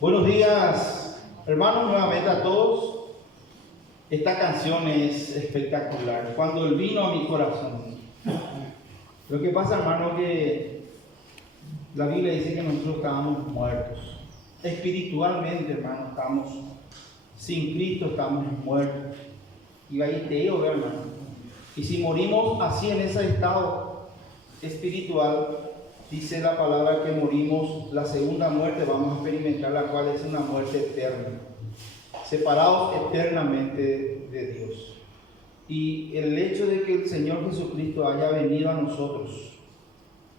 Buenos días, hermanos, nuevamente a todos. Esta canción es espectacular. Cuando Él vino a mi corazón. Lo que pasa, hermano, que la Biblia dice que nosotros estábamos muertos. Espiritualmente, hermano, estamos sin Cristo, estamos muertos. Y ahí te digo, hermano. Y si morimos así en ese estado espiritual, dice la palabra que morimos la segunda muerte, vamos a experimentar la cual es una muerte eterna, separados eternamente de Dios. Y el hecho de que el Señor Jesucristo haya venido a nosotros,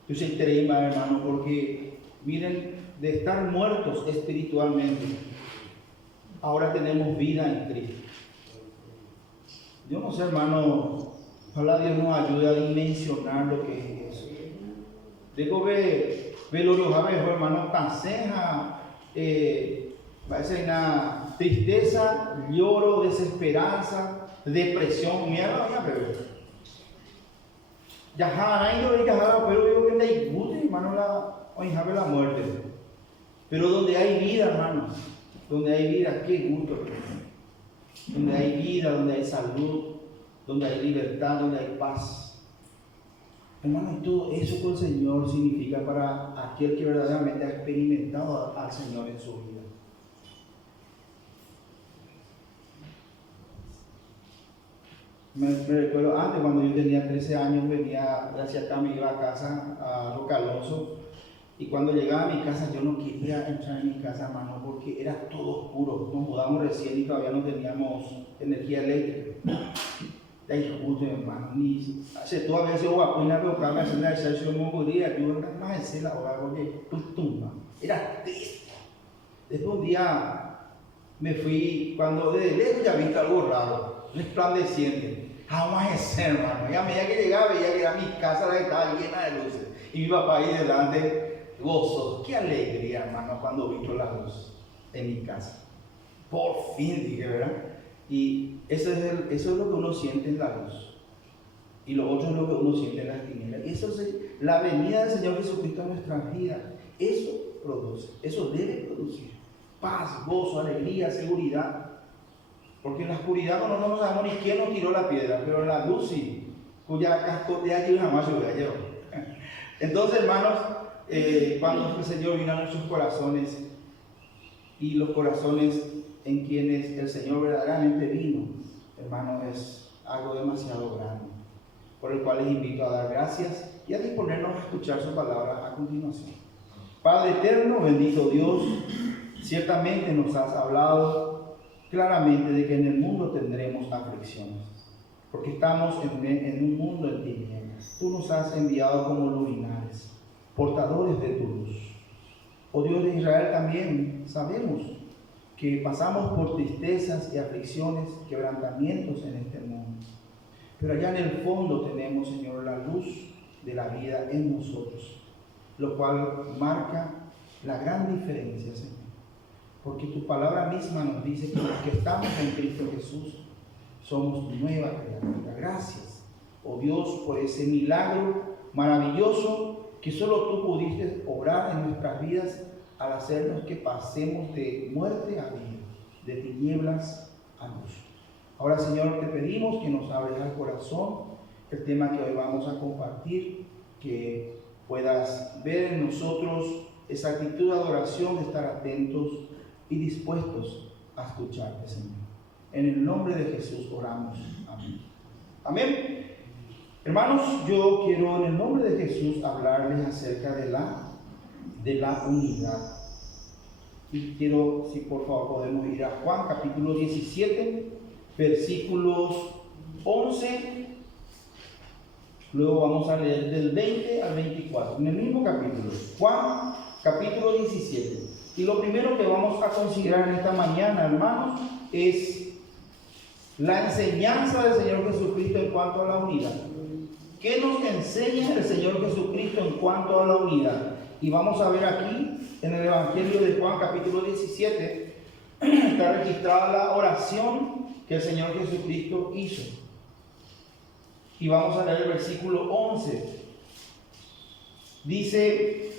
yo soy tremendo, hermano, porque miren, de estar muertos espiritualmente, ahora tenemos vida en Cristo. Yo no sé, hermano, ojalá Dios nos ayude a dimensionar lo que es eso. Digo, velorio jabejo, hermano, canseja, parece una tristeza, lloro, desesperanza, depresión, mierda, ya, pero ya jana, y pero digo que te guste, hermano, la muerte. Pero donde hay vida, hermano, donde hay vida, qué gusto, hermano. Donde hay vida, donde hay salud, donde hay libertad, donde hay paz. Hermano, todo eso que el Señor significa para aquel que verdaderamente ha experimentado al Señor en su vida. Me recuerdo antes, cuando yo tenía 13 años, venía hacia acá, me iba a casa, a Roca Alonso, y cuando llegaba a mi casa, yo no quería entrar en mi casa, hermano, porque era todo oscuro. Nos mudamos recién y todavía no teníamos energía eléctrica. Ahí justo, hermano, ni hace toda vez yo voy a colocar la escena de Sergio Mongolia, yo no más en cena ahora, porque era triste. Después un día me fui, cuando desde lejos ya vi algo raro, resplandeciente, amanecer, hermano, y a medida que llegaba veía que era mi casa la que estaba llena de luces, y mi papá ahí delante, gozoso. Qué alegría, hermano, cuando vi la luz en mi casa. Por fin, dije, ¿verdad? Y eso es lo que uno siente en la luz. Y lo otro es lo que uno siente en las tinieblas. Y eso es la venida del Señor Jesucristo a nuestra vida. Eso produce, eso debe producir paz, gozo, alegría, seguridad. Porque en la oscuridad no sabemos ni quién nos tiró la piedra, pero en la luz sí, cuya cascotea que jamás se hubiera llevado. Entonces, hermanos, cuando el Señor vino a nuestros corazones y los corazones en quienes el Señor verdaderamente vino, hermano, es algo demasiado grande, por el cual les invito a dar gracias y a disponernos a escuchar su palabra a continuación. Padre eterno, bendito Dios, ciertamente nos has hablado claramente de que en el mundo tendremos aflicciones, porque estamos en un mundo en tinieblas. Tú nos has enviado como luminares, portadores de tu luz. Oh Dios de Israel, también sabemos que pasamos por tristezas y aflicciones, quebrantamientos en este mundo. Pero allá en el fondo tenemos, Señor, la luz de la vida en nosotros, lo cual marca la gran diferencia, Señor. Porque tu palabra misma nos dice que los que estamos en Cristo Jesús somos nueva criatura. Gracias, oh Dios, por ese milagro maravilloso que solo tú pudiste obrar en nuestras vidas al hacernos que pasemos de muerte a vida, de tinieblas a luz. Ahora, Señor, te pedimos que nos abres al corazón el tema que hoy vamos a compartir, que puedas ver en nosotros esa actitud de adoración, de estar atentos y dispuestos a escucharte, Señor. En el nombre de Jesús oramos. Amén. Amén. Hermanos, yo quiero en el nombre de Jesús hablarles acerca de la unidad. Y quiero, si por favor podemos ir a Juan capítulo 17, versículos 11, luego vamos a leer del 20 al 24, en el mismo capítulo, Juan capítulo 17. Y lo primero que vamos a considerar en esta mañana, hermanos, es la enseñanza del Señor Jesucristo en cuanto a la unidad. ¿Qué nos enseña el Señor Jesucristo en cuanto a la unidad? Y vamos a ver aquí en el Evangelio de Juan capítulo 17, está registrada la oración que el Señor Jesucristo hizo. Y vamos a leer el versículo 11. Dice: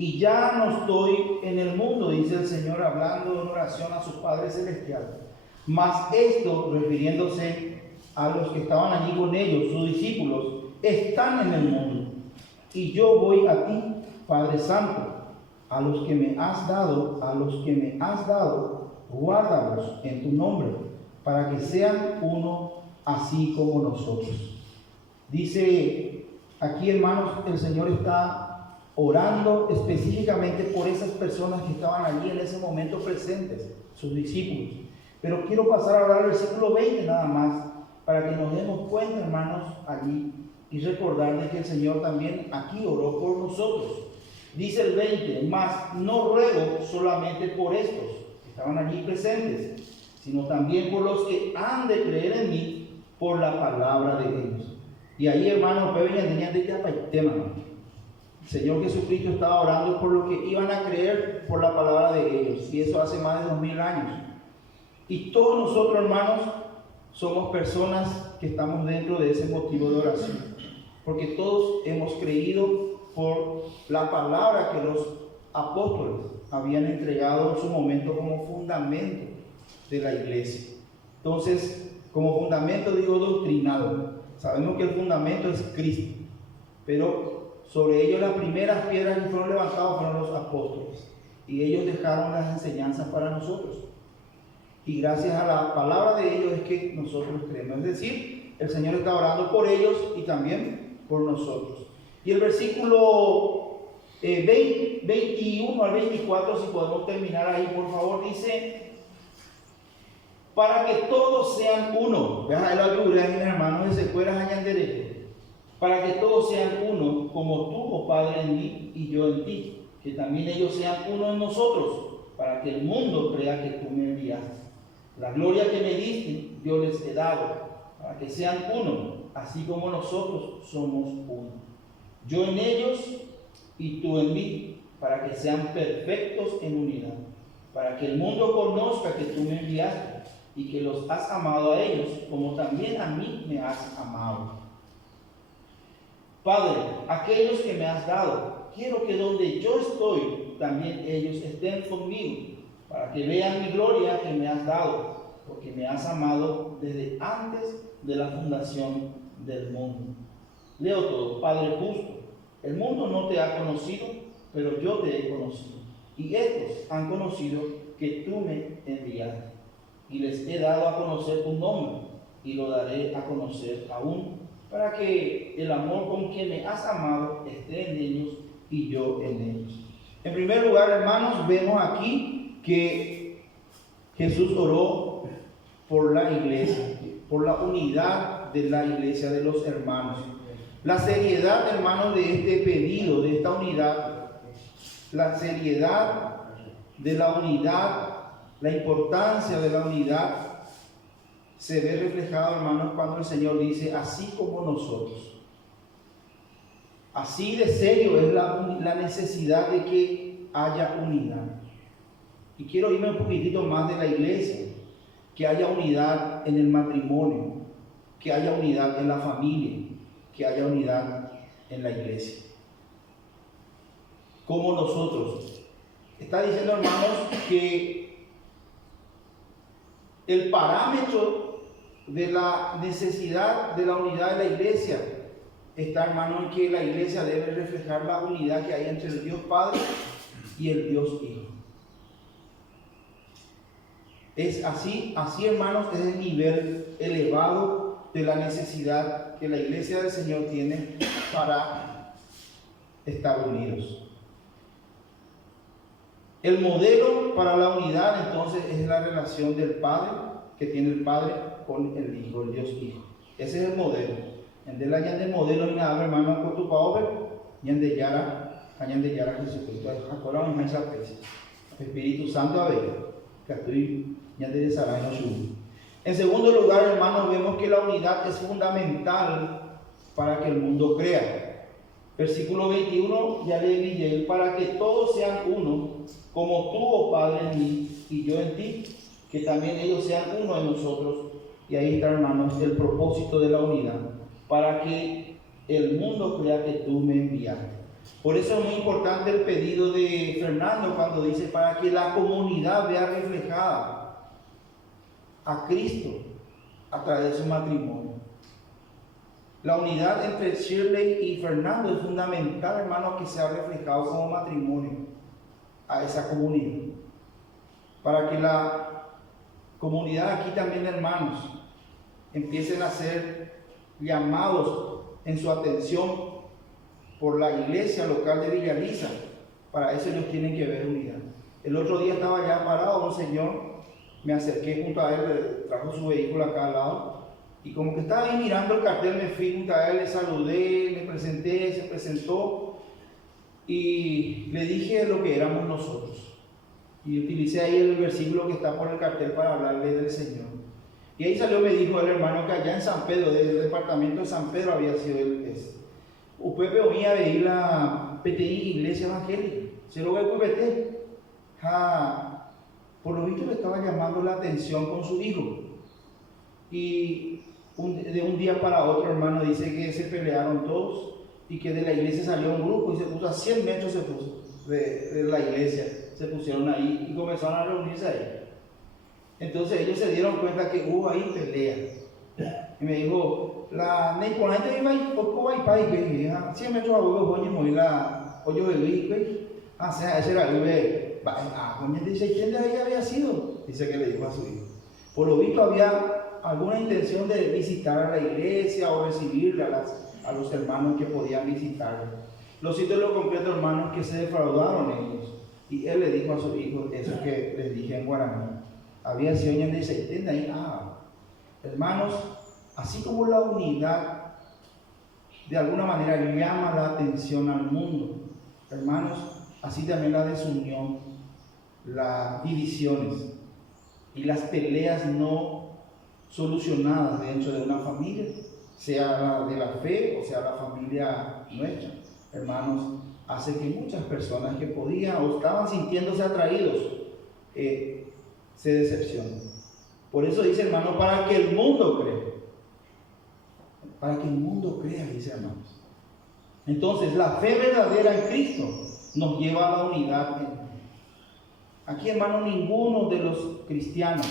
y ya no estoy en el mundo, dice el Señor, hablando en oración a su Padre Celestial. Mas esto, refiriéndose a los que estaban allí con ellos, sus discípulos, están en el mundo. Y yo voy a ti, Padre Santo, a los que me has dado, guárdalos en tu nombre, para que sean uno, así como nosotros. Dice aquí, hermanos, el Señor está orando específicamente por esas personas que estaban allí en ese momento presentes, sus discípulos. Pero quiero pasar ahora al versículo 20 nada más, para que nos demos cuenta, hermanos, allí, y recordar de que el Señor también aquí oró por nosotros. Dice el 20, mas no ruego solamente por estos que estaban allí presentes, sino también por los que han de creer en mí por la palabra de ellos. Y ahí, hermano, tenía de tema. El Señor Jesucristo estaba orando por los que iban a creer por la palabra de ellos, y eso hace más de 2000 años. Y todos nosotros, hermanos, somos personas que estamos dentro de ese motivo de oración, porque todos hemos creído por la palabra que los apóstoles habían entregado en su momento como fundamento de la iglesia. Entonces, como fundamento digo doctrinal. Sabemos que el fundamento es Cristo, pero sobre ellos las primeras piedras que fueron levantadas fueron los apóstoles, y ellos dejaron las enseñanzas para nosotros. Y gracias a la palabra de ellos es que nosotros creemos. Es decir, el Señor está orando por ellos y también por nosotros. Y el versículo 21 al 24, si podemos terminar ahí, por favor, dice: para que todos sean uno. Deja la Biblia, hermanos, y se fueran allá derecho. Para que todos sean uno, como tú, oh Padre, en mí y yo en ti. Que también ellos sean uno en nosotros, para que el mundo crea que tú me enviaste. La gloria que me diste, yo les he dado, para que sean uno, así como nosotros somos uno. Yo en ellos y tú en mí, para que sean perfectos en unidad, para que el mundo conozca que tú me enviaste y que los has amado a ellos, como también a mí me has amado. Padre, aquellos que me has dado, quiero que donde yo estoy, también ellos estén conmigo, para que vean mi gloria que me has dado, porque me has amado desde antes de la fundación del mundo. Leo todo. Padre justo, el mundo no te ha conocido, pero yo te he conocido, y estos han conocido que tú me enviaste, y les he dado a conocer tu nombre, y lo daré a conocer aún, para que el amor con que me has amado esté en ellos y yo en ellos. En primer lugar, hermanos, vemos aquí que Jesús oró por la iglesia, por la unidad de la iglesia, de los hermanos. La seriedad, hermanos, de este pedido, de esta unidad, la seriedad de la unidad, la importancia de la unidad, se ve reflejado, hermanos, cuando el Señor dice: así como nosotros. Así de serio es la necesidad de que haya unidad. Y quiero irme un poquitito más de la iglesia, que haya unidad en el matrimonio, que haya unidad en la familia, que haya unidad en la iglesia. Como nosotros. Está diciendo, hermanos, que el parámetro de la necesidad de la unidad de la iglesia está, hermano, en que la iglesia debe reflejar la unidad que hay entre el Dios Padre y el Dios Hijo. Es así, hermanos, es el nivel elevado de la necesidad que la iglesia del Señor tiene para estar unidos. El modelo para la unidad, entonces, es la relación del Padre, que tiene el Padre con el Hijo, el Dios Hijo. Ese es el modelo. En el modelo y nada, hermano, con tu pobre, y en de Yara Jesucristo. Ahora me Espíritu Santo a ver, que estoy ya de Sarai no. En segundo lugar, hermanos, vemos que la unidad es fundamental para que el mundo crea. Versículo 21, ya le dije, para que todos sean uno, como tú, oh Padre, en mí y yo en ti, que también ellos sean uno en nosotros. Y ahí está, hermanos, el propósito de la unidad, para que el mundo crea que tú me enviaste. Por eso es muy importante el pedido de Fernando cuando dice para que la comunidad vea reflejada a Cristo a través de su matrimonio. La unidad entre Shirley y Fernando es fundamental, hermano, que sea reflejado como matrimonio a esa comunidad. Para que la comunidad aquí también, hermanos, empiecen a ser llamados en su atención por la iglesia local de Villaliza. Para eso ellos tienen que ver unidad. El otro día estaba ya parado un señor, me acerqué junto a él, trajo su vehículo acá al lado, y como que estaba ahí mirando el cartel, me fui junto a él, le saludé, me presenté, se presentó, y le dije lo que éramos nosotros. Y utilicé ahí el versículo que está por el cartel para hablarle del Señor. Y ahí salió, me dijo el hermano que allá en San Pedro, del departamento de San Pedro había sido él. Usted veía veí la PTI, Iglesia Evangélica, se lo ve por lo visto le estaba llamando la atención con su hijo. Y de un día para otro, hermano, dice que se pelearon todos y que de la iglesia salió un grupo y se puso a 100 metros de la iglesia, se pusieron ahí y comenzaron a reunirse ahí. Entonces ellos se dieron cuenta que hubo ahí pelea. Y me dijo, la gente iba ahí, poco va y pa, y 100 metros a huevo, coño, muy la, oye, bebé, ese era el bebé, coño, dice, ¿quién de ahí había sido? Dice que le dijo a su hijo. Por lo visto había alguna intención de visitar a la iglesia o recibirle a los hermanos que podían visitarle. Lo cierto de lo concreto, hermanos, que se defraudaron ellos. Y él le dijo a su hijo eso que les dije en guaraní. Había sido en ese intento ahí. Hermanos, así como la unidad de alguna manera llama la atención al mundo, hermanos, así también la desunión, las divisiones y las peleas no solucionadas dentro de una familia, sea la de la fe o sea la familia nuestra, hermanos, hace que muchas personas que podían o estaban sintiéndose atraídos se decepcionen. Por eso dice, hermano, para que el mundo crea. Para que el mundo crea, dice, hermanos. Entonces, la fe verdadera en Cristo nos lleva a la unidad. Aquí, hermano, ninguno de los cristianos,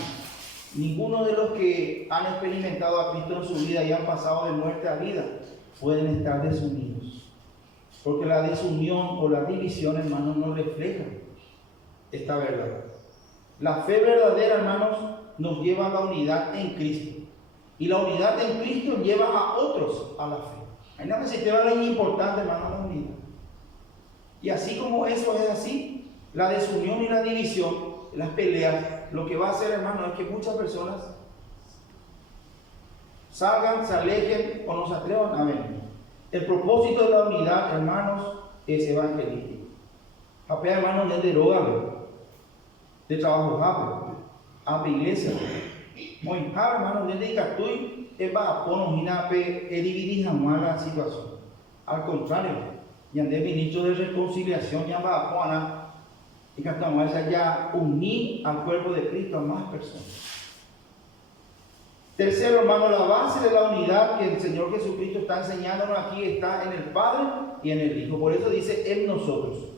ninguno de los que han experimentado a Cristo en su vida y han pasado de muerte a vida, pueden estar desunidos. Porque la desunión o la división, hermanos, no refleja esta verdad. La fe verdadera, hermanos, nos lleva a la unidad en Cristo. Y la unidad en Cristo lleva a otros a la fe. Hay una cosa importante, hermano, la unidad. Y así como eso es así, la desunión y la división, las peleas, lo que va a hacer, hermano, es que muchas personas salgan, se alejen o no se atrevan a venir. El propósito de la unidad, hermanos, es evangelístico. Japea, hermanos, no es de droga, de trabajo rápido, a la iglesia. Muy hermano, no es de catui, es para poner dividir jamás la situación. Al contrario, ya de ministro de reconciliación, ya va a poner y que estamos ya unir al cuerpo de Cristo a más personas. Tercero, hermano, la base de la unidad que el Señor Jesucristo está enseñándonos aquí está en el Padre y en el Hijo. Por eso dice en nosotros.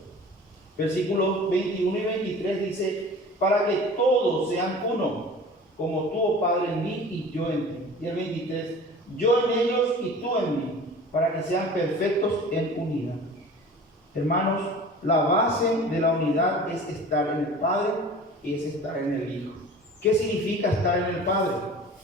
Versículos 21 y 23 dice, para que todos sean uno, como tú, oh Padre, en mí y yo en ti. Y el 23, yo en ellos y tú en mí, para que sean perfectos en unidad. Hermanos, la base de la unidad es estar en el Padre y es estar en el Hijo. ¿Qué significa estar en el Padre?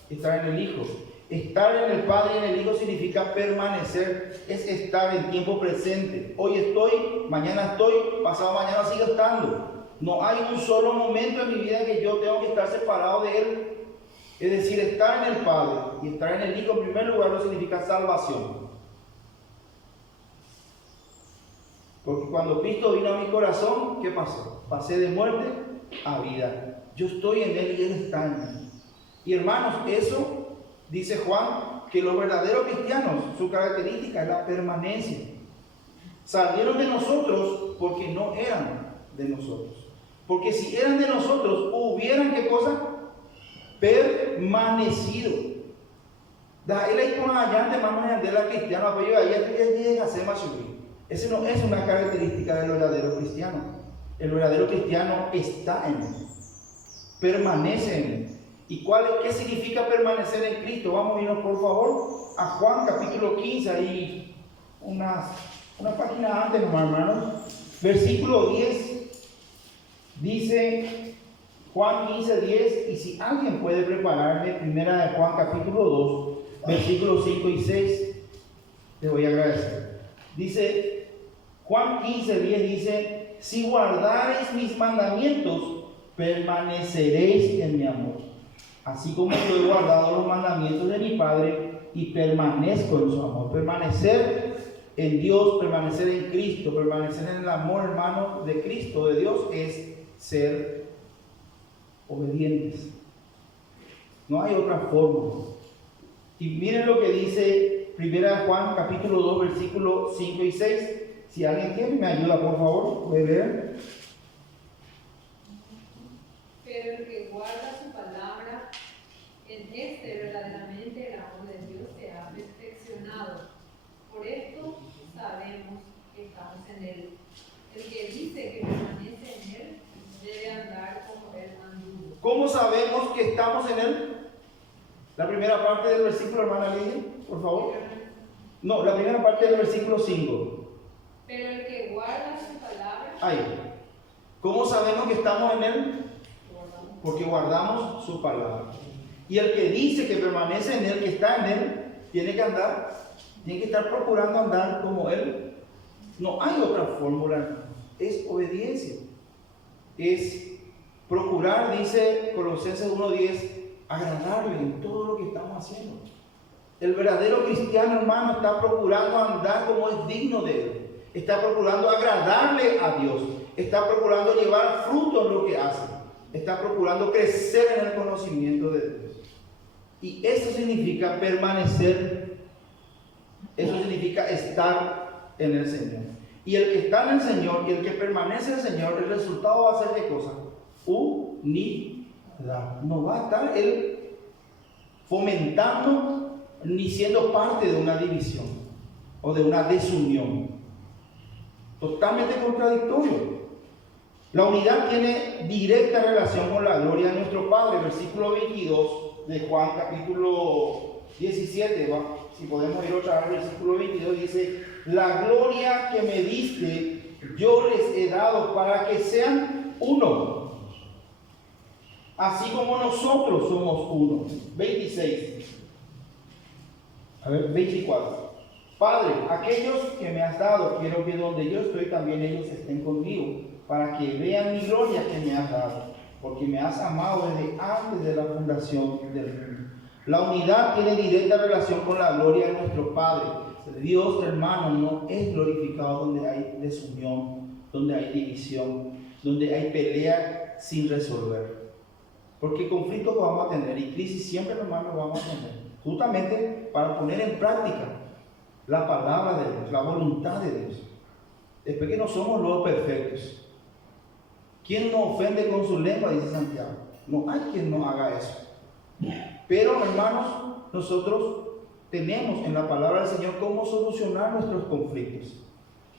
Estar en el Hijo. Estar en el Padre y en el Hijo significa permanecer, es estar en tiempo presente. Hoy estoy, mañana estoy, pasado mañana sigo estando. No hay un solo momento en mi vida que yo tengo que estar separado de Él. Es decir, estar en el Padre y estar en el Hijo, en primer lugar, no significa salvación. Porque cuando Cristo vino a mi corazón, ¿qué pasó? Pasé de muerte a vida. Yo estoy en Él y Él está en mí. Y hermanos, eso dice Juan, que los verdaderos cristianos, su característica es la permanencia. Salieron de nosotros porque no eran de nosotros. Porque si eran de nosotros, hubieran, ¿qué cosa? Permanecido. Da él ahí con allá de mano de la cristiana, pero yo ahí te hacer más subir. Esa no es una característica del verdadero cristiano. El verdadero cristiano está en él, permanece en él. ¿Y qué significa permanecer en Cristo? Vamos a irnos por favor a Juan capítulo 15, ahí una página antes, hermanos. Versículo 10 dice, Juan 15, 10, y si alguien puede prepararme, primera de Juan capítulo 2, versículos 5 y 6, le voy a agradecer. Dice, Juan 15, 10 dice, si guardareis mis mandamientos, permaneceréis en mi amor, así como yo he guardado los mandamientos de mi Padre y permanezco en su amor. Permanecer en Dios, permanecer en Cristo, permanecer en el amor, hermano, de Cristo, de Dios, es ser obedientes. No hay otra forma. Y miren lo que dice 1 Juan capítulo 2 versículos 5 y 6. Si alguien quiere, me ayuda por favor, puede leer. Pero el que guarda su palabra, en este verdaderamente el amor de Dios se ha perfeccionado. Por esto sabemos que estamos en él. El que dice que permanece en él debe andar como él anduvo. ¿Cómo sabemos que estamos en él? La primera parte del versículo, hermana Lidia, por favor. No, la primera parte del versículo 5. Pero el que guarda su palabra. Ahí. ¿Cómo sabemos que estamos en él? Porque guardamos su palabra. Y el que dice que permanece en él, que está en él, tiene que estar procurando andar como él. No hay otra fórmula, es obediencia. Es procurar, dice Colosenses 1:10, agradarle en todo lo que estamos haciendo. El verdadero cristiano, hermano, está procurando andar como es digno de él. Está procurando agradarle a Dios. Está procurando llevar fruto en lo que hace. Está procurando crecer en el conocimiento de Dios. Y eso significa permanecer. Eso significa estar en el Señor. Y el que está en el Señor y el que permanece en el Señor, el resultado va a ser ¿qué cosa? Unidad. No va a estar él fomentando ni siendo parte de una división o de una desunión. Totalmente contradictorio. La unidad tiene directa relación con la gloria de nuestro Padre. Versículo 22 de Juan capítulo 17. Si podemos ir otra vez, versículo 22 dice: la gloria que me diste yo les he dado para que sean uno, así como nosotros somos uno. 26. A ver, 24. Padre, aquellos que me has dado, quiero que donde yo estoy también ellos estén conmigo, para que vean mi gloria que me has dado, porque me has amado desde antes de la fundación del mundo. La unidad tiene directa relación con la gloria de nuestro Padre. Dios, hermano, no es glorificado donde hay desunión, donde hay división, donde hay pelea sin resolver. Porque conflictos vamos a tener y crisis siempre, hermanos, vamos a tener. Justamente para poner en práctica la palabra de Dios, la voluntad de Dios. Después que no somos los perfectos. ¿Quién nos ofende con su lengua? Dice Santiago. No hay quien nos haga eso. Pero, hermanos, nosotros tenemos en la palabra del Señor cómo solucionar nuestros conflictos.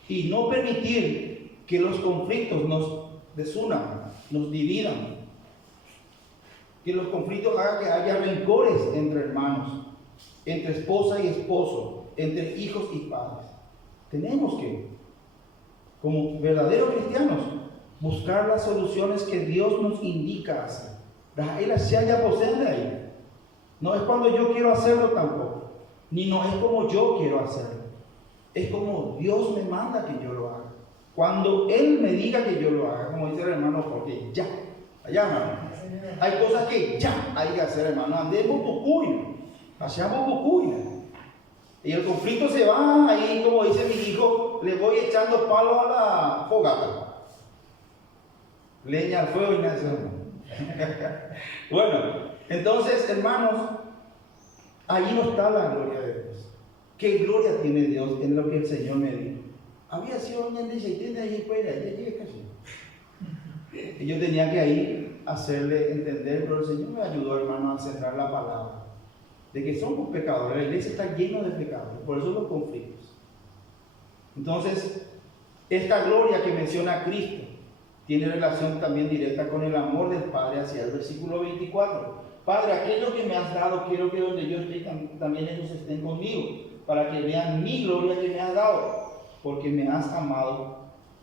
Y no permitir que los conflictos nos desunan, nos dividan. Que los conflictos hagan que haya rencores entre hermanos, entre esposa y esposo, entre hijos y padres. Tenemos que, como verdaderos cristianos, buscar las soluciones que Dios nos indica hacer. Él se haya poseen de ahí. No es cuando yo quiero hacerlo tampoco, ni no es como yo quiero hacerlo. Es como Dios me manda que yo lo haga. Cuando Él me diga que yo lo haga, como dice el hermano, porque ya, allá hermano. Hay cosas que ya hay que hacer, hermano. Andemos bucuina, hacemos bucuina. Y el conflicto se va, ahí como dice mi hijo, le voy echando palo a la fogata. Leña al fuego y nada de eso. Bueno, entonces, hermanos, ahí no está la gloria de Dios. ¿Qué gloria tiene Dios en lo que el Señor me dijo? Había sido doña Necia y tiene ahí fuera, ya llegué casi. Y yo tenía que ir a hacerle entender, pero el Señor me ayudó, hermano, a centrar la palabra. De que somos pecadores, la iglesia está llena de pecados, por eso los conflictos. Entonces, esta gloria que menciona Cristo tiene relación también directa con el amor del Padre hacia el versículo 24. Padre, aquello que me has dado, quiero que donde yo esté también ellos estén conmigo, para que vean mi gloria que me has dado, porque me has amado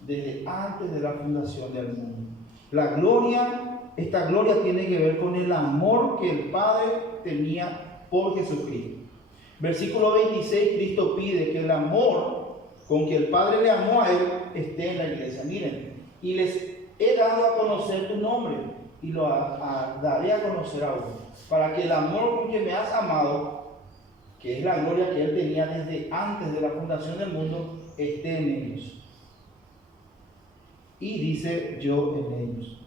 desde antes de la fundación del mundo. La gloria, esta gloria tiene que ver con el amor que el Padre tenía por Jesucristo. Versículo 26, Cristo pide que el amor con que el Padre le amó a él esté en la iglesia. Miren, y les he dado a conocer tu nombre y lo daré a conocer a uno, para que el amor con que me has amado, que es la gloria que él tenía desde antes de la fundación del mundo, esté en ellos. Y dice yo en ellos.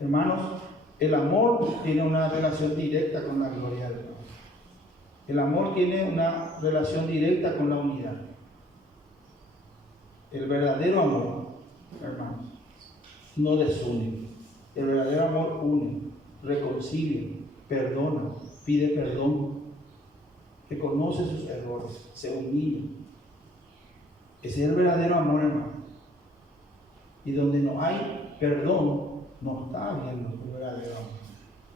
Hermanos, el amor tiene una relación directa con la gloria de Dios. El amor tiene una relación directa con la unidad. El verdadero amor, hermanos, no desune. El verdadero amor une, reconcilia, perdona, pide perdón, reconoce sus errores, se humilla. Ese es el verdadero amor, hermano. Y donde no hay perdón, no está habiendo el verdadero amor.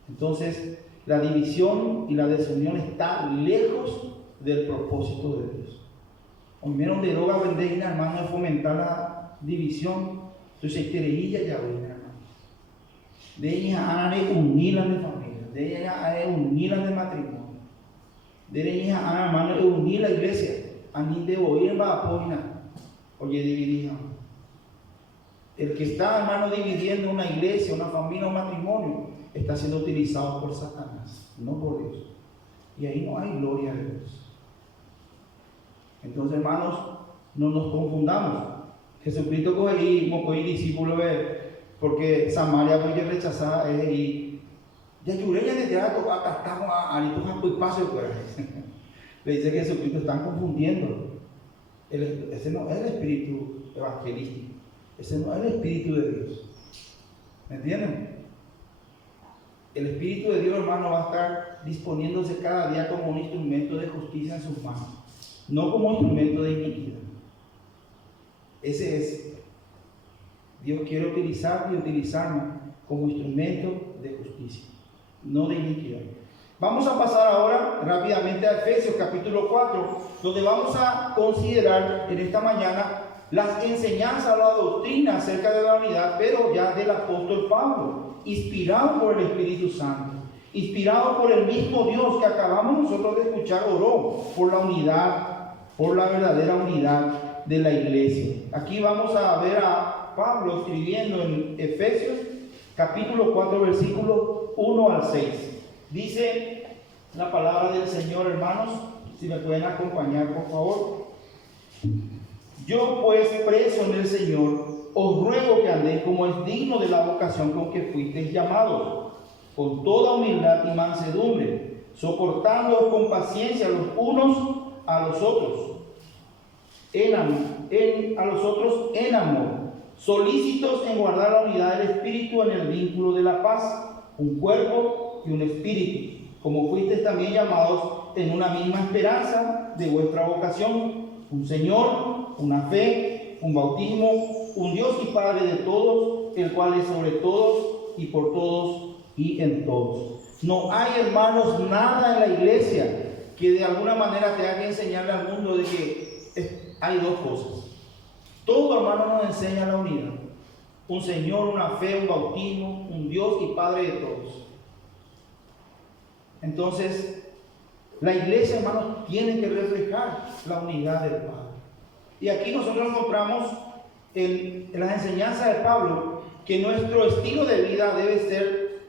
Entonces, la división y la desunión está lejos del propósito de Dios. O menos de droga vender, hermano, de fomentar la división. Entonces, quereilla ya ven, hermano. De ella hay unirla de familia, de ella hay unirla de matrimonio, de ella hay, hermano, unir la iglesia. A mí debo oír va a poner, oye, dividir. El que está, hermano, dividiendo una iglesia, una familia, un matrimonio, está siendo utilizado por Satanás, no por Dios. Y ahí no hay gloria de Dios. Entonces, hermanos, no nos confundamos. Jesucristo coge y discípulos, porque Samaria fue rechazada, y ya yureña de teatro, acá estamos a paso de le dice que Jesucristo están confundiendo. Ese no es el espíritu evangelístico. Ese no es el Espíritu de Dios. ¿Me entienden? El Espíritu de Dios, hermano, va a estar disponiéndose cada día como un instrumento de justicia en sus manos, no como un instrumento de iniquidad. Ese es. Dios quiere utilizarme y utilizarme como instrumento de justicia, no de iniquidad. Vamos a pasar ahora rápidamente a Efesios capítulo 4, donde vamos a considerar en esta mañana las enseñanzas, la doctrina acerca de la unidad, pero ya del apóstol Pablo, inspirado por el Espíritu Santo, inspirado por el mismo Dios que acabamos nosotros de escuchar, oró por la unidad, por la verdadera unidad de la iglesia. Aquí vamos a ver a Pablo escribiendo en Efesios capítulo 4, versículos 1 al 6. Dice la palabra del Señor, hermanos, si me pueden acompañar, por favor. Yo pues, preso en el Señor, os ruego que andéis como es digno de la vocación con que fuisteis llamados, con toda humildad y mansedumbre, soportándoos con paciencia los unos a los otros, en amor, solícitos en guardar la unidad del Espíritu en el vínculo de la paz, un cuerpo y un espíritu, como fuisteis también llamados en una misma esperanza de vuestra vocación, un Señor, una fe, un bautismo, un Dios y Padre de todos, el cual es sobre todos y por todos y en todos. No hay, hermanos, nada en la iglesia que de alguna manera tenga que enseñarle al mundo de que hay dos cosas. Todo, hermano, nos enseña la unidad. Un Señor, una fe, un bautismo, un Dios y Padre de todos. Entonces, la iglesia, hermanos, tiene que reflejar la unidad del Padre. Y aquí nosotros encontramos en las enseñanzas de Pablo que nuestro estilo de vida debe ser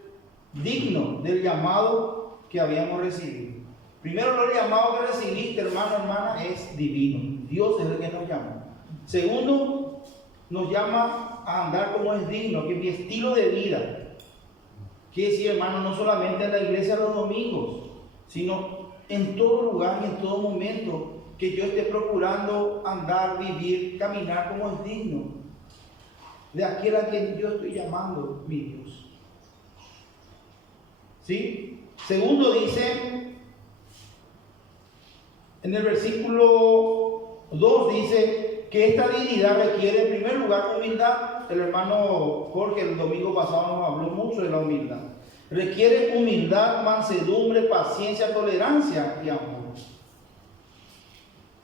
digno del llamado que habíamos recibido. Primero, el llamado que recibiste, hermano, hermana, es divino. Dios es el que nos llama. Segundo, nos llama a andar como es digno, que mi estilo de vida. Quiere decir, hermano, no solamente en la iglesia los domingos, sino en todo lugar y en todo momento, que yo esté procurando andar, vivir, caminar como es digno de aquel a quien yo estoy llamando mi Dios. ¿Sí? Segundo, dice en el versículo 2, dice que esta dignidad requiere en primer lugar humildad. El hermano Jorge el domingo pasado nos habló mucho de la humildad. Requiere humildad, mansedumbre, paciencia, tolerancia y amor.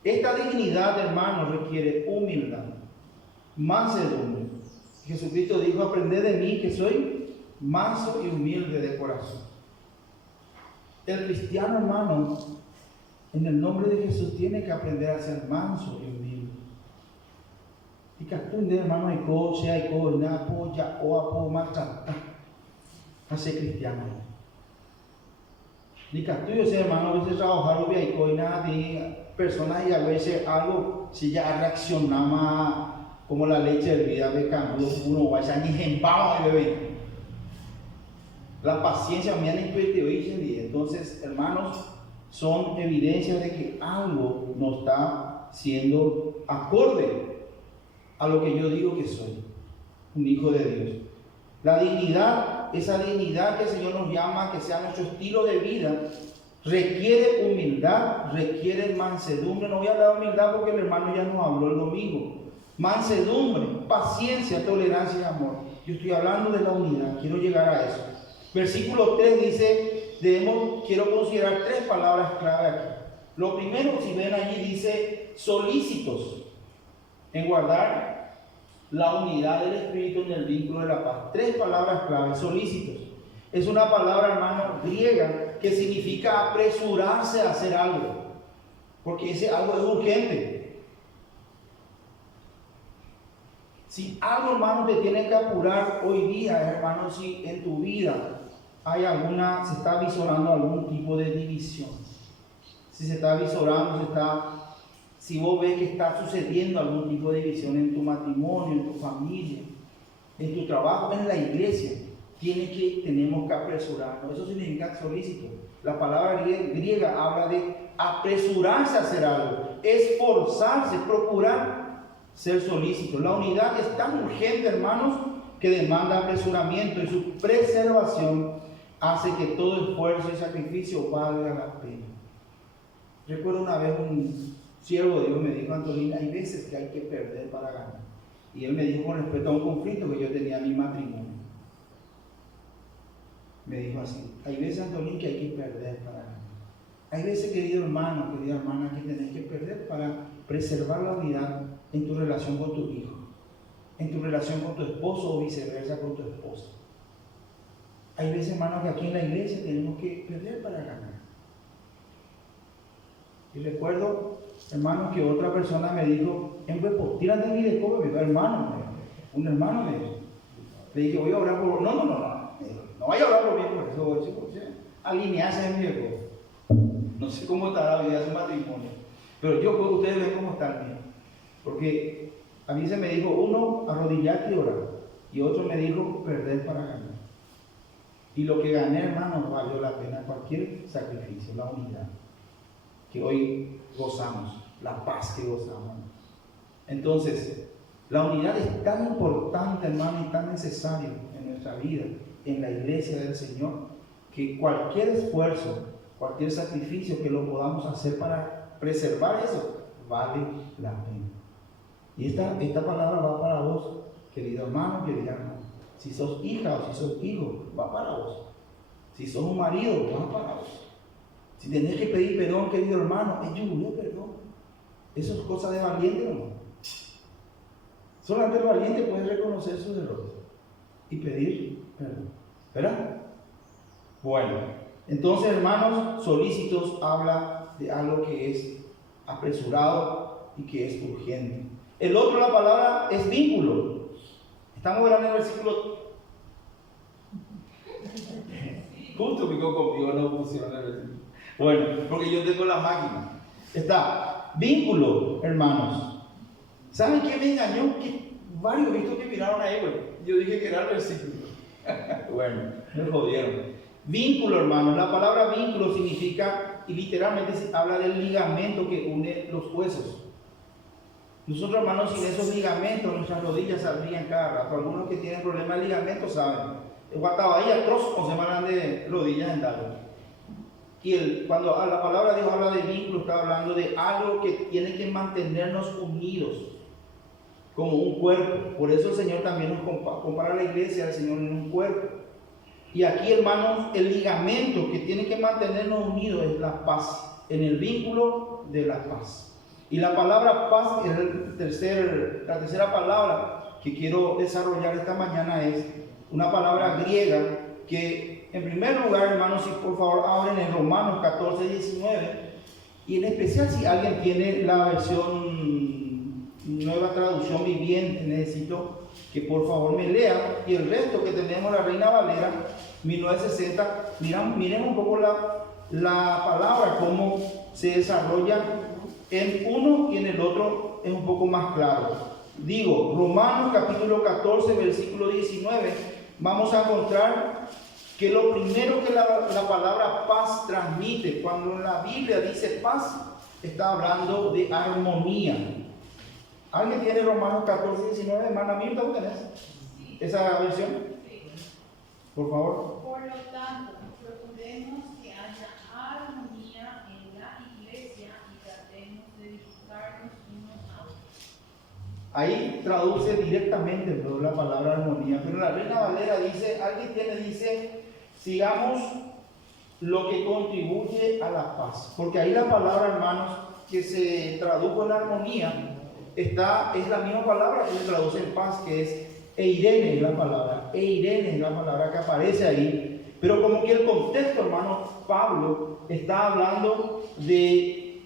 Esta dignidad, hermanos, requiere humildad, mansedumbre. Jesucristo dijo: aprended de mí que soy manso y humilde de corazón. El cristiano, hermano, en el nombre de Jesús tiene que aprender a ser manso y humilde. Y que aprender, hermano, hay cosas, apoya o apoya maltratar a ser cristiano. Ni que tú, hermano, a veces trabajar de personas y a veces algo, si ya reaccionaba como la leche hervida de cambio, uno vaya ni ejemplo de bebé. La paciencia me han impedido y entonces, hermanos, son evidencias de que algo no está siendo acorde a lo que yo digo que soy, un hijo de Dios. La dignidad, esa dignidad que el Señor nos llama, que sea nuestro estilo de vida, requiere humildad, requiere mansedumbre. No voy a hablar de humildad porque el hermano ya nos habló el domingo. Mansedumbre, paciencia, tolerancia y amor. Yo estoy hablando de la unidad, quiero llegar a eso. Versículo 3 dice, quiero considerar 3 palabras clave aquí. Lo primero, si ven allí, dice solícitos en guardar la unidad del Espíritu en el vínculo de la paz. 3 palabras clave, solícitos. Es una palabra, hermano, griega que significa apresurarse a hacer algo, porque ese algo es urgente. Si algo, hermano, te tiene que apurar hoy día, hermano, si en tu vida hay se está visorando algún tipo de división, si se está visorando, si vos ves que está sucediendo algún tipo de división en tu matrimonio, en tu familia, en tu trabajo, en la iglesia, tenemos que apresurarnos. Eso significa solícito. La palabra griega habla de apresurarse a hacer algo, esforzarse, procurar ser solícito. La unidad es tan urgente, hermanos, que demanda apresuramiento, y su preservación hace que todo esfuerzo y sacrificio valga la pena. Recuerdo una vez un siervo de Dios me dijo: Antolín, hay veces que hay que perder para ganar. Y él me dijo con respecto a un conflicto que yo tenía en mi matrimonio. Me dijo así: hay veces, Antolín, que hay que perder para ganar. Hay veces, querido hermano, querida hermana, que tenés que perder para preservar la unidad en tu relación con tu hijo, en tu relación con tu esposo o viceversa con tu esposa. Hay veces, hermanos, que aquí en la iglesia tenemos que perder para ganar. Y recuerdo, hermano, que otra persona me dijo: tírate mi de cobre, un hermano me dijo. Le dije: voy a orar por... No vaya a orar por mí, por eso, alinearse en mi de. No sé cómo estará la vida de su matrimonio, pero ustedes ven cómo está el mío. Porque a mí se me dijo, uno, arrodillarte y orar, y otro me dijo, perder para ganar. Y lo que gané, hermano, valió la pena cualquier sacrificio, la unidad que hoy gozamos, la paz que gozamos. Entonces, la unidad es tan importante, hermano, y tan necesaria en nuestra vida, en la iglesia del Señor, que cualquier esfuerzo, cualquier sacrificio que lo podamos hacer para preservar eso, vale la pena. Y esta palabra va para vos, querido hermano, querida hermana. Si sos hija o si sos hijo, va para vos. Si sos un marido, va para vos. Si tenés que pedir perdón, querido hermano, yo no perdón. Eso es cosa de valiente, hermano. Solamente el valiente puede reconocer sus errores y pedir perdón, ¿verdad? Bueno, entonces, hermanos, solícitos habla de algo que es apresurado y que es urgente. El otro, la palabra, es vínculo. Estamos hablando en el versículo. Justo picó conmigo, no funciona el versículo. Bueno, porque yo tengo la máquina. Está vínculo, hermanos. ¿Saben qué me engañó? Que varios vistos que miraron ahí, güey. Yo dije que era el versículo. Bueno, me jodieron. Vínculo, hermanos. La palabra vínculo significa, y literalmente se habla del ligamento que une los huesos. Nosotros, hermanos, sin esos ligamentos, nuestras rodillas saldrían cada rato. Algunos que tienen problemas de ligamentos saben. El guatabaya trozo se llaman de rodillas en dado. Y cuando la palabra de Dios habla de vínculo, está hablando de algo que tiene que mantenernos unidos. como un cuerpo. Por eso el Señor también nos compara a la iglesia, al Señor en un cuerpo. Y aquí, hermanos, el ligamento que tiene que mantenernos unidos es la paz, en el vínculo de la paz. Y la palabra paz es la tercera palabra que quiero desarrollar esta mañana, es una palabra griega que, en primer lugar, hermanos, si por favor abren en Romanos 14, 19, y en especial si alguien tiene la versión Nueva Traducción Viviente, necesito que por favor me lea, y el resto que tenemos la Reina Valera 1960, miremos un poco la palabra, cómo se desarrolla en uno y en el otro es un poco más claro. Digo, Romanos capítulo 14, versículo 19, vamos a encontrar que lo primero que la palabra paz transmite, cuando la Biblia dice paz, está hablando de armonía. ¿Alguien tiene Romanos 14, 19? Hermana Mirta, ¿tú tenés esa versión? Sí. Por favor. Por lo tanto, procuremos que haya armonía en la iglesia y tratemos de edificarnos unos a otros. Ahí traduce directamente la palabra armonía, pero la Reina Valera dice, dice, sigamos lo que contribuye a la paz. Porque ahí la palabra, hermanos, que se tradujo en armonía, es la misma palabra que se traduce en paz, que es eirene, es la palabra que aparece ahí. Pero como que el contexto, hermano, Pablo está hablando de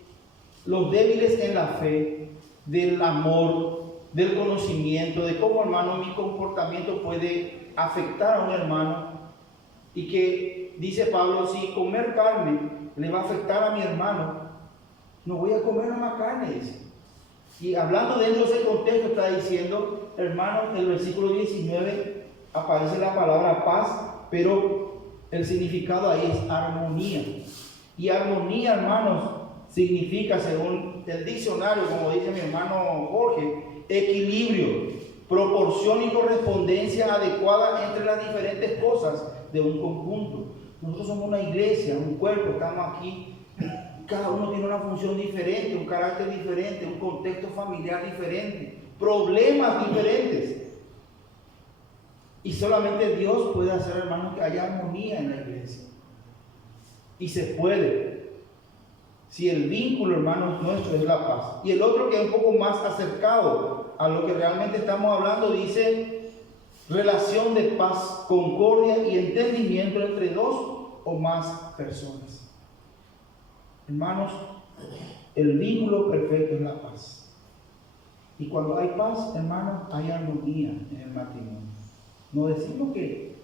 los débiles en la fe, del amor, del conocimiento, de cómo, hermano, mi comportamiento puede afectar a un hermano, y que dice Pablo, si comer carne le va a afectar a mi hermano, no voy a comer más carne, dice. Y hablando dentro de ese contexto está diciendo, hermanos, en el versículo 19 aparece la palabra paz, pero el significado ahí es armonía. Y armonía, hermanos, significa, según el diccionario, como dice mi hermano Jorge, equilibrio, proporción y correspondencia adecuada entre las diferentes cosas de un conjunto. Nosotros somos una iglesia, un cuerpo, estamos aquí. Cada uno tiene una función diferente, un carácter diferente, un contexto familiar diferente, problemas diferentes. Y solamente Dios puede hacer, hermanos, que haya armonía en la iglesia. Y se puede, si el vínculo, hermanos, nuestro es la paz. Y el otro, que es un poco más acercado a lo que realmente estamos hablando, dice relación de paz, concordia y entendimiento entre dos o más personas. Hermanos, el vínculo perfecto es la paz. Y cuando hay paz, hermanos, hay armonía en el matrimonio. No decimos que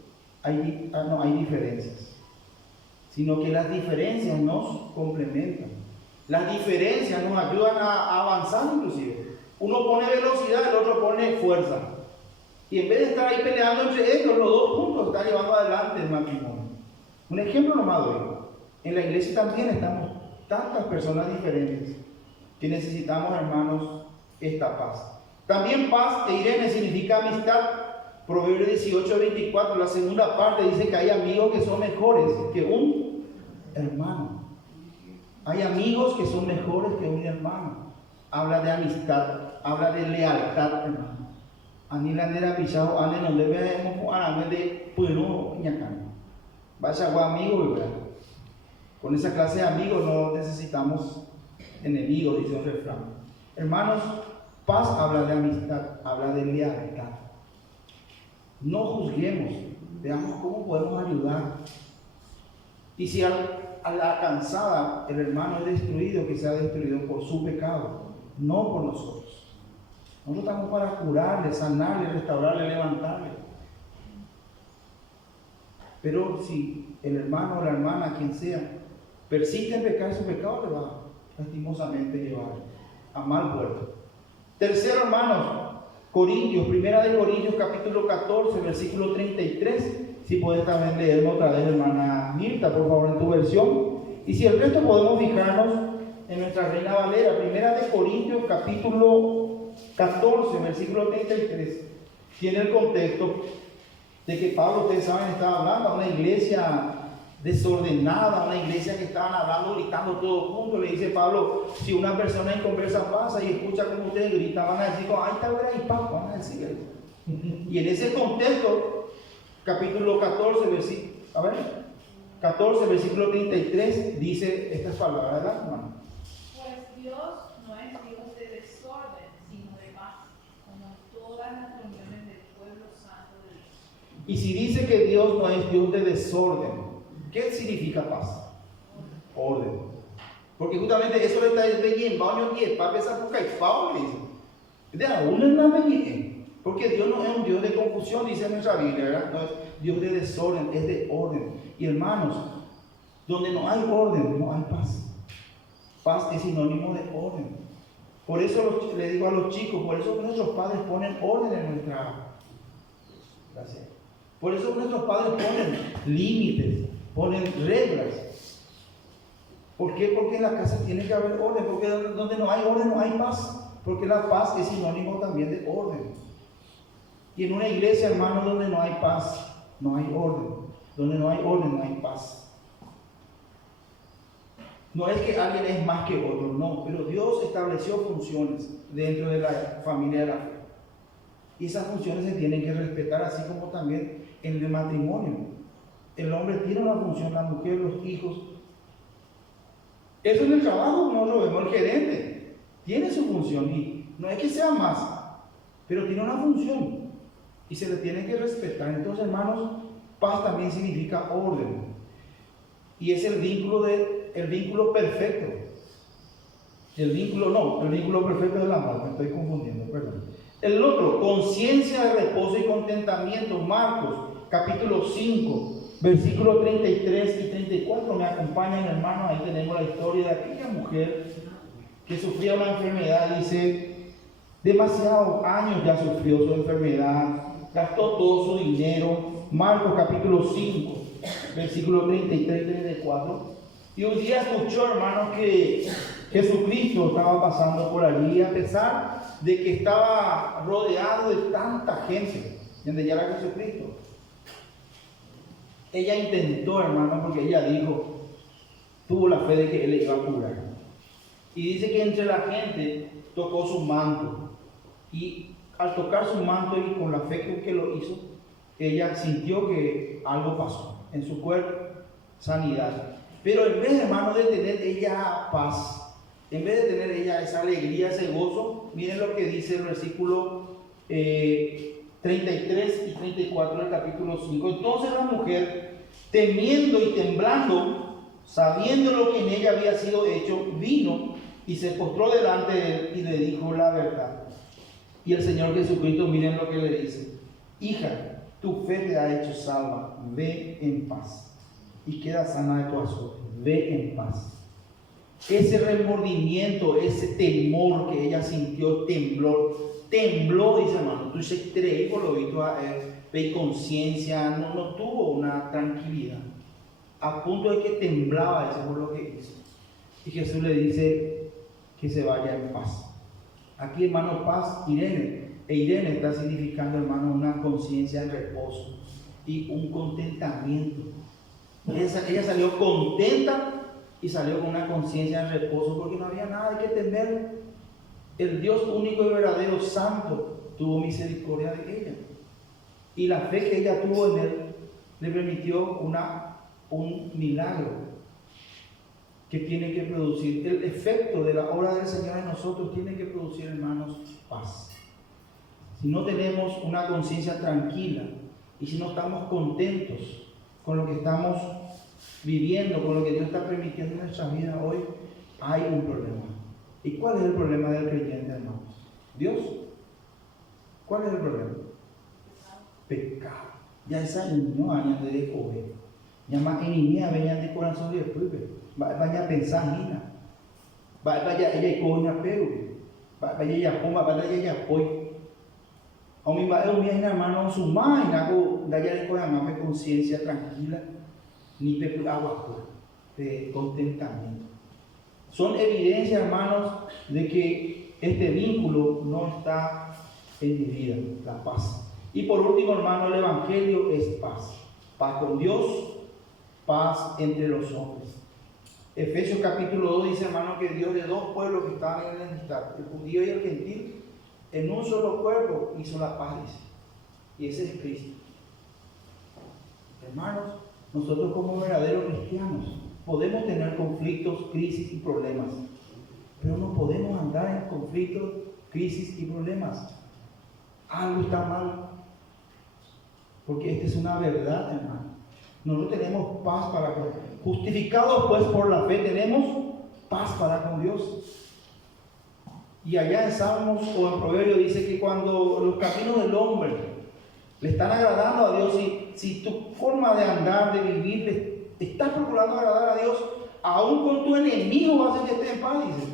no hay diferencias, sino que las diferencias nos complementan. Las diferencias nos ayudan a avanzar inclusive. Uno pone velocidad, el otro pone fuerza. Y en vez de estar ahí peleando entre ellos, los dos juntos están llevando adelante el matrimonio. Un ejemplo nomás doy. En la iglesia también estamos tantas personas diferentes que necesitamos, hermanos, esta paz. También paz, eirene, significa amistad. Proverbios 18, 24, la segunda parte dice que hay amigos que son mejores que un hermano. Hay amigos que son mejores que un hermano. Habla de amistad, habla de lealtad, hermano. A mí la nera pichado, a mí no le vemos a la de pueblo ñacano. Vaya a amigos, ¿verdad? Con esa clase de amigos no necesitamos enemigos, dice un refrán. Hermanos, paz habla de amistad, habla de lealtad. No juzguemos, veamos cómo podemos ayudar. Y si a la cansada el hermano es destruido, que sea destruido por su pecado, no por nosotros. Nosotros estamos para curarle, sanarle, restaurarle, levantarle. Pero si el hermano o la hermana, quien sea, persiste en pecar, su pecado le va lastimosamente llevar a mal puerto. Tercero, hermanos, Corintios, primera de Corintios, capítulo 14, versículo 33. Si puedes también leerlo otra vez, hermana Mirta, por favor, en tu versión. Y si el resto podemos fijarnos en nuestra Reina Valera, primera de Corintios, capítulo 14, versículo 33. Tiene el contexto de que Pablo, ustedes saben, estaba hablando a una iglesia desordenada, una iglesia que estaban hablando, gritando todos juntos. Le dice Pablo, si una persona en conversa pasa y escucha como ustedes gritan, van a decir, ahí está el rey Pablo, van a decir eso. Y en ese contexto, capítulo 14, versículo 33, dice estas palabras, ¿verdad, hermano? Pues Dios no es Dios de desorden, sino de paz, como todas las reuniones del pueblo santo de Dios. Y si dice que Dios no es Dios de desorden, ¿qué significa paz? Orden. Porque justamente eso le está diciendo, para empezar por Pablo le dice, de aún en la medida. Porque Dios no es un Dios de confusión, dice nuestra Biblia, ¿verdad? No es Dios de desorden, es de orden. Y hermanos, donde no hay orden, no hay paz. Paz es sinónimo de orden. Por eso le digo a los chicos, por eso nuestros padres ponen orden en nuestra... Gracias. Por eso nuestros padres ponen límites, ponen reglas. ¿Por qué? Porque en la casa tiene que haber orden, porque donde no hay orden no hay paz. Porque la paz es sinónimo también de orden. Y en una iglesia, hermano, donde no hay paz, no hay orden. Donde no hay orden, no hay paz. No es que alguien es más que otro, no. Pero Dios estableció funciones dentro de la familia de la fe. Y esas funciones se tienen que respetar, así como también en el matrimonio. El hombre tiene una función, la mujer, los hijos. Eso en el trabajo no lo vemos, el gerente tiene su función. Y no es que sea más, pero tiene una función. Y se le tiene que respetar. Entonces, hermanos, paz también significa orden. Y es el vínculo perfecto. El vínculo perfecto es el amor. Me estoy confundiendo, perdón. El otro, conciencia de reposo y contentamiento. Marcos, capítulo 5, versículos 33 y 34. Me acompañan, hermanos. Ahí tenemos la historia de aquella mujer que sufría una enfermedad. Dice, demasiados años ya sufrió su enfermedad. Gastó todo su dinero. Marcos capítulo 5, versículos 33 y 34. Y un día escuchó, hermanos, que Jesucristo estaba pasando por allí, a pesar de que estaba rodeado de tanta gente. ¿Entiendes? Ya era Jesucristo. Ella intentó, hermano, porque ella dijo, tuvo la fe de que él le iba a curar. Y dice que entre la gente tocó su manto. Y al tocar su manto y con la fe que lo hizo, ella sintió que algo pasó en su cuerpo, sanidad. Pero en vez, hermano, de tener ella paz, en vez de tener ella esa alegría, ese gozo, miren lo que dice el versículo 33 y 34 del capítulo 5. Entonces la mujer, temiendo y temblando, sabiendo lo que en ella había sido hecho, vino y se postró delante de él y le dijo la verdad. Y el Señor Jesucristo, miren lo que le dice: hija, tu fe te ha hecho salva, ve en paz. Y queda sana de tu azote, ve en paz. Ese remordimiento, ese temor que ella sintió, tembló, dice hermano. Tú se creí por lo visto, ve conciencia, no tuvo una tranquilidad. A punto de que temblaba, ese por lo que hizo. Y Jesús le dice que se vaya en paz. Aquí, hermano, paz, Irene. Irene está significando, hermano, una conciencia de reposo y un contentamiento. Ella salió contenta y salió con una conciencia de reposo porque no había nada que temer. El Dios único y verdadero, santo, tuvo misericordia de ella. Y la fe que ella tuvo en él le permitió un milagro que tiene que producir. El efecto de la obra del Señor en nosotros tiene que producir, hermanos, paz. Si no tenemos una conciencia tranquila y si no estamos contentos con lo que estamos viviendo, con lo que Dios está permitiendo en nuestra vida hoy, hay un problema. ¿Y cuál es el problema del creyente, hermanos? Dios. ¿Cuál es el problema? Pecado. Ya esa no años de coger. Llama enemiga, venían de corazón de después. Vaya a pensar, Nina. Vaya ella y coge una pego. Vaya ella ponga, vaya ella apoyo. A mi madre, mi hermano, su madre, hago, daya de coger más conciencia tranquila, ni de agua de contentamiento. Son evidencias, hermanos, de que este vínculo no está en mi vida, la paz. Y por último, hermano, el evangelio es paz. Paz con Dios, paz entre los hombres. Efesios capítulo 2 dice, hermano, que Dios de dos pueblos que estaban en enemistad, el judío y el gentil, en un solo cuerpo hizo la paz, dice. Y ese es Cristo. Hermanos, nosotros como verdaderos cristianos podemos tener conflictos, crisis y problemas, pero no podemos andar en conflictos, crisis y problemas. Algo está mal, porque esta es una verdad, hermano. Nosotros tenemos paz para con Dios. Justificados pues por la fe, tenemos paz para con Dios. Y allá en Salmos o en Proverbios dice que cuando los caminos del hombre le están agradando a Dios, si tu forma de andar, de vivir, te estás procurando agradar a Dios, aún con tu enemigo vas a que esté en paz, dice.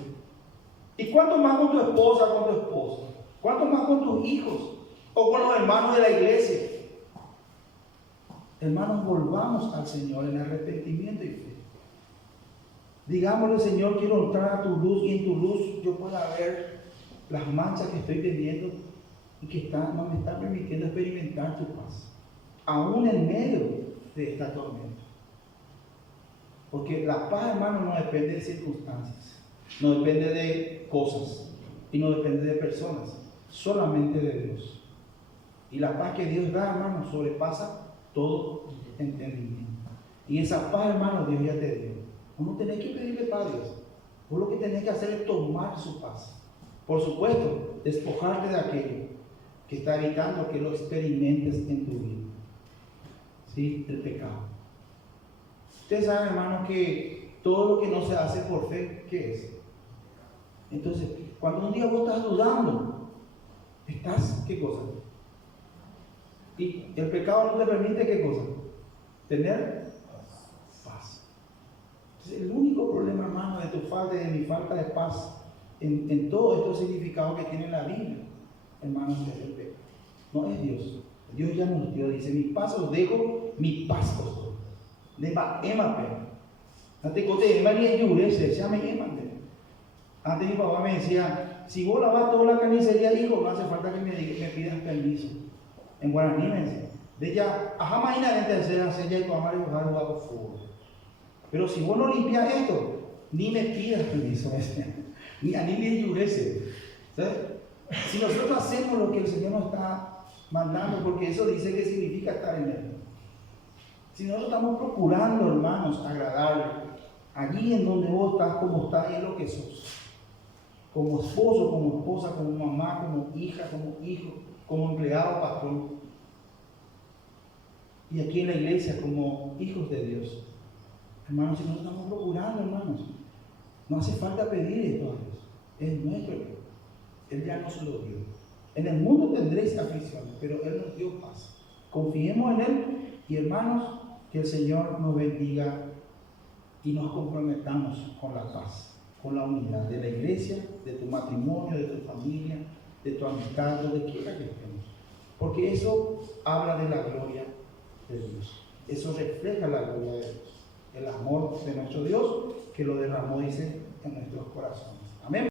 ¿Y cuánto más con tu esposa, con tu esposo? ¿Cuánto más con tus hijos? ¿O con los hermanos de la iglesia? Hermanos, volvamos al Señor en arrepentimiento y fe. Digámosle, Señor, quiero entrar a tu luz y en tu luz yo pueda ver las manchas que estoy teniendo y que no me están permitiendo experimentar tu paz, aún en medio de esta tormenta. Porque la paz, hermano, no depende de circunstancias, no depende de cosas y no depende de personas, solamente de Dios. Y la paz que Dios da, hermano, sobrepasa todo entendimiento. Y esa paz, hermano, Dios ya te dio. Vos no tenés que pedirle paz a Dios. Vos lo que tenés que hacer es tomar su paz. Por supuesto, despojarte de aquello que está evitando que lo experimentes en tu vida. ¿Sí? El pecado. Ustedes saben, hermano, que todo lo que no se hace por fe, ¿qué es? Entonces, cuando un día vos estás dudando, estás, ¿qué cosa? Y el pecado no te permite, ¿qué cosa? Tener paz. Entonces, el único problema, hermano, de tu falta y de mi falta de paz, en todos estos significados que tiene la Biblia, hermano, es el pecado. No es Dios. Dios ya nos dio, dice, mi paz os dejo, mi paz os doy. Antes mi papá me decía, si vos lavas toda la carnicería, hijo, no hace falta que me pidas permiso. En guaraní me decía, de ella, ajá, imagínate hacer ya y tu mamá dibujar un bajo fuego. Pero si vos no limpias esto, ni me pidas permiso, ni a ni me endurece. Si nosotros hacemos lo que el Señor nos está mandando, porque eso dice que significa estar en Él. Si nosotros estamos procurando, hermanos, agradarle, allí en donde vos estás, como estás y en lo que sos, como esposo, como esposa, como mamá, como hija, como hijo, como empleado, patrón, y aquí en la iglesia como hijos de Dios. Hermanos, si nosotros estamos procurando, hermanos, no hace falta pedir esto a Dios, es nuestro Dios. Él ya nos lo dio. En el mundo tendréis aflicciones, pero Él nos dio paz. Confiemos en Él y, hermanos, que el Señor nos bendiga y nos comprometamos con la paz, con la unidad de la iglesia, de tu matrimonio, de tu familia, de tu amistad, donde quiera que estemos. Porque eso habla de la gloria de Dios. Eso refleja la gloria de Dios. El amor de nuestro Dios que lo derramó, dice, en nuestros corazones. Amén.